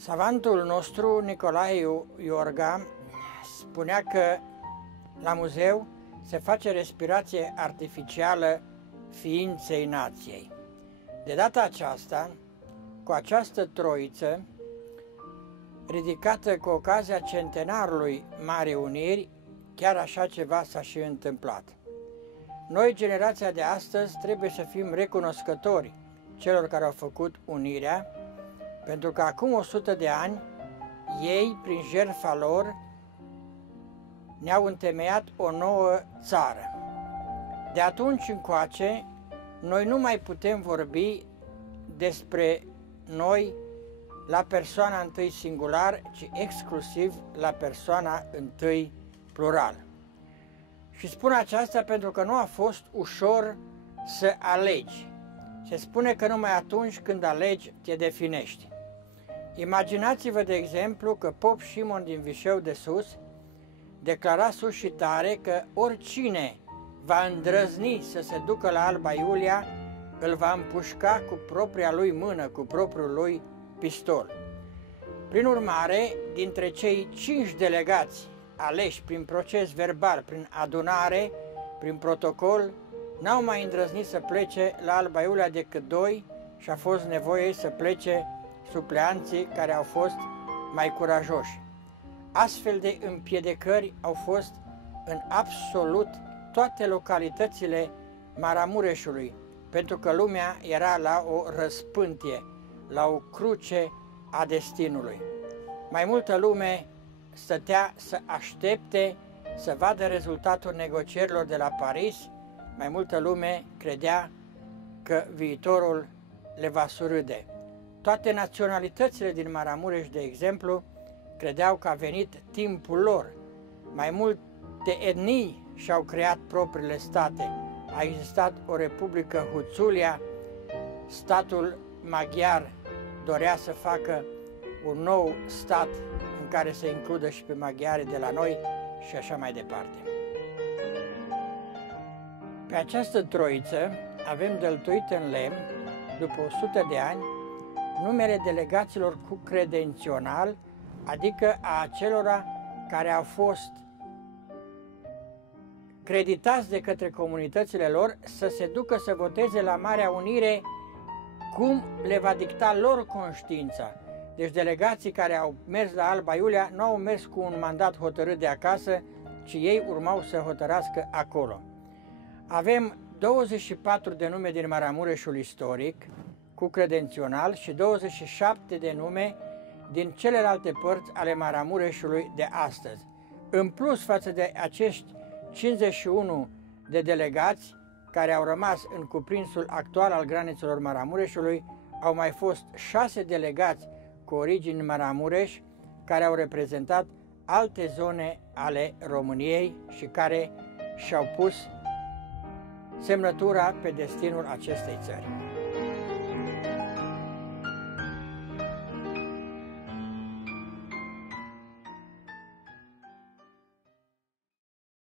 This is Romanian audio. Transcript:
Savantul nostru, Nicolae Iorga, spunea că la muzeu se face respirație artificială ființei nației. De data aceasta, cu această troiță, ridicată cu ocazia centenarului Marii Uniri, chiar așa ceva s-a și întâmplat. Noi, generația de astăzi, trebuie să fim recunoscători celor care au făcut unirea, pentru că acum 100 de ani, ei, prin jertfa lor, ne-au întemeiat o nouă țară. De atunci încoace, noi nu mai putem vorbi despre noi la persoana întâi singular, ci exclusiv la persoana întâi plural. Și spun aceasta pentru că nu a fost ușor să alegi. Se spune că numai atunci când alegi te definești. Imaginați-vă, de exemplu, că Pop Șimon din Vișeu de Sus declara sus și tare că oricine va îndrăzni să se ducă la Alba Iulia, îl va împușca cu propria lui mână, cu propriul lui pistol. Prin urmare, dintre cei 5 delegați aleși prin proces verbal, prin adunare, prin protocol, n-au mai îndrăznit să plece la Alba Iulia decât 2 și a fost nevoie să plece supleanții care au fost mai curajoși. Astfel de împiedicări au fost în absolut toate localitățile Maramureșului, pentru că lumea era la o răspântie, la o cruce a destinului. Mai multă lume stătea să aștepte să vadă rezultatul negocierilor de la Paris, mai multă lume credea că viitorul le va surâde. Toate naționalitățile din Maramureș, de exemplu, credeau că a venit timpul lor. Mai multe etnii și-au creat propriile state. A existat o republică Huțulia, statul maghiar dorea să facă un nou stat în care să includă și pe maghiari de la noi și așa mai departe. Pe această troiță avem dăltuit în lemn, după 100 de ani, numele delegaților cu credențional, adică a acelora care au fost creditați de către comunitățile lor să se ducă să voteze la Marea Unire cum le va dicta lor conștiința. Deci delegații care au mers la Alba Iulia nu au mers cu un mandat hotărât de acasă, ci ei urmau să hotărască acolo. Avem 24 de nume din Maramureșul istoric, cu credențional, și 27 de nume din celelalte părți ale Maramureșului de astăzi. În plus, față de acești 51 de delegați care au rămas în cuprinsul actual al granițelor Maramureșului, au mai fost 6 delegați cu origini Maramureș care au reprezentat alte zone ale României și care și-au pus semnătura pe destinul acestei țări.